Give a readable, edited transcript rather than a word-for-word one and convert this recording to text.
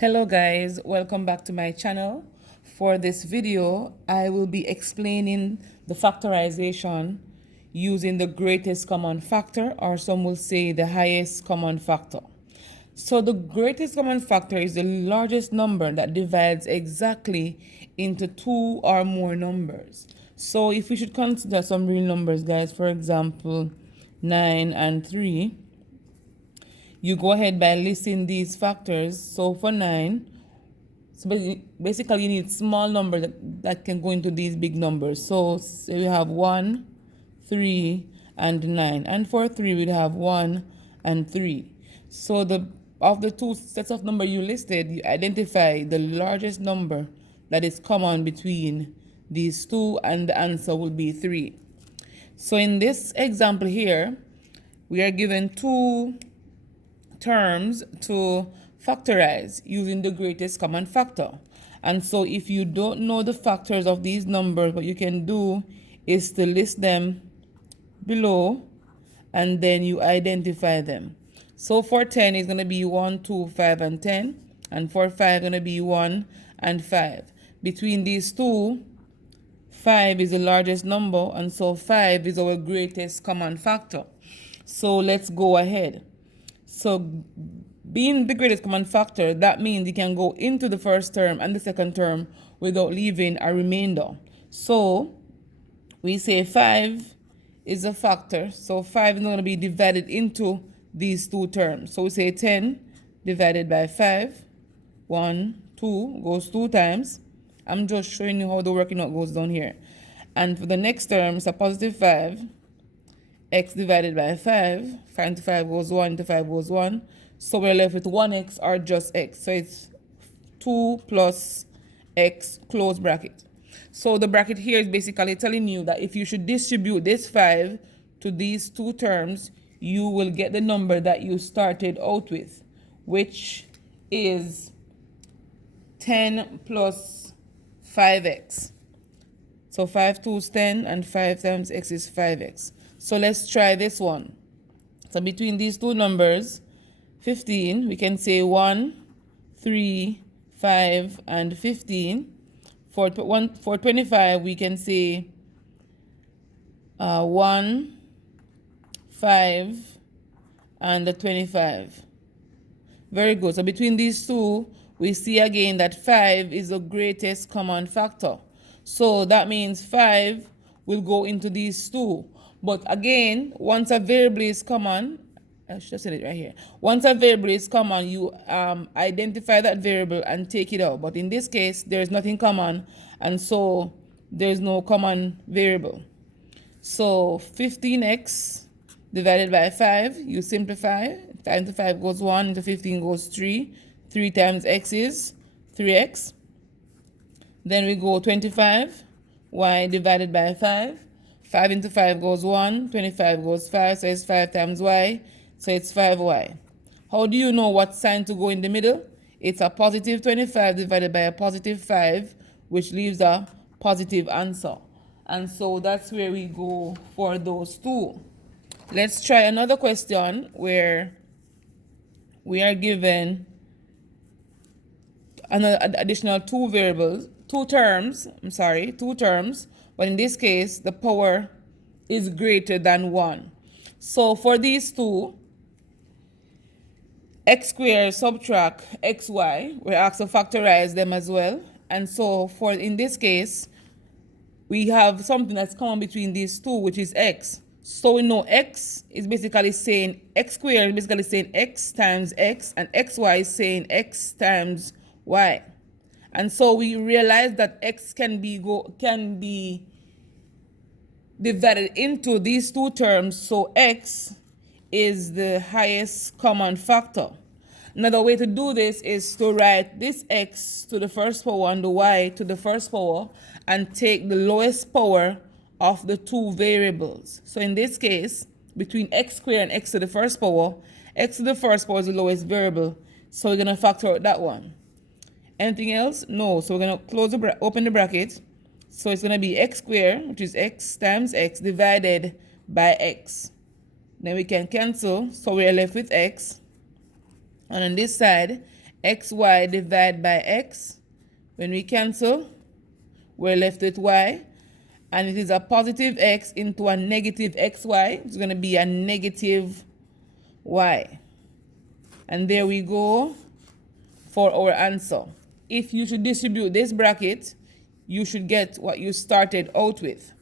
Hello guys, welcome back to my channel. For this video, I will be explaining the factorization using the greatest common factor, or some will say the highest common factor. So the greatest common factor is the largest number that divides exactly into two or more numbers. So if we should consider some real numbers, guys, for example, 9 and 3, you go ahead by listing these factors. So for 9, so basically you need small numbers that can go into these big numbers. So say we have 1, 3, and 9. And for 3, we'd have 1 and 3. So of the two sets of number you listed, you identify the largest number that is common between these two, and the answer will be 3. So in this example here, we are given two terms to factorize using the greatest common factor. And so if you don't know the factors of these numbers, what you can do is to list them below and then you identify them. So for 10 is going to be 1, 2, 5, and 10. And for 5 going to be 1 and 5. Between these two, 5 is the largest number, and so 5 is our greatest common factor. So let's go ahead. So being the greatest common factor, that means you can go into the first term and the second term without leaving a remainder. So we say 5 is a factor. So 5 is going to be divided into these two terms. So we say 10 divided by 5. 1, 2 goes 2 times. I'm just showing you how the working out goes down here. And for the next term, it's a positive 5. X divided by 5. 5 into 5 goes 1, into 5 goes 1. So we're left with 1x or just x. So it's 2 plus x close bracket. So the bracket here is basically telling you that if you should distribute this 5 to these two terms, you will get the number that you started out with, which is 10 plus 5x. So 5 2 is 10, and 5 times x is 5x. So let's try this one. So between these two numbers, 15, we can say 1, 3, 5, and 15. For 25, we can say 1, 5, and the 25. Very good. So between these two, we see again that 5 is the greatest common factor. So that means 5 will go into these two. But again, once a variable is common, I should have said it right here. Once a variable is common, you identify that variable and take it out. But in this case, there is nothing common, and so there is no common variable. So 15x divided by 5, you simplify. 5 into 5 goes 1, into 15 goes 3. 3 times x is 3x. Then we go 25, y divided by 5. 5 into 5 goes 1, 25 goes 5, so it's 5 times y, so it's 5y. How do you know what sign to go in the middle? It's a positive 25 divided by a positive 5, which leaves a positive answer. And so that's where we go for those two. Let's try another question where we are given an additional two terms, but in this case, the power is greater than 1. So for these two, x squared subtract xy, we're asked to factorize them as well. And so in this case, we have something that's common between these two, which is x. So we know x is basically saying x squared is basically saying x times x, and xy is saying x times y. And so we realize that x can be divided into these two terms, so x is the highest common factor. Another way to do this is to write this x to the first power and the y to the first power and take the lowest power of the two variables. So in this case, between x squared and x to the first power, x to the first power is the lowest variable, so we're going to factor out that one. Anything else? No. So we're going to open the bracket. So it's going to be x squared, which is x times x, divided by x. Then we can cancel, so we're left with x. And on this side, xy divided by x. When we cancel, we're left with y. And it is a positive x into a negative xy. It's going to be a negative y. And there we go for our answer. If you should distribute this bracket, you should get what you started out with.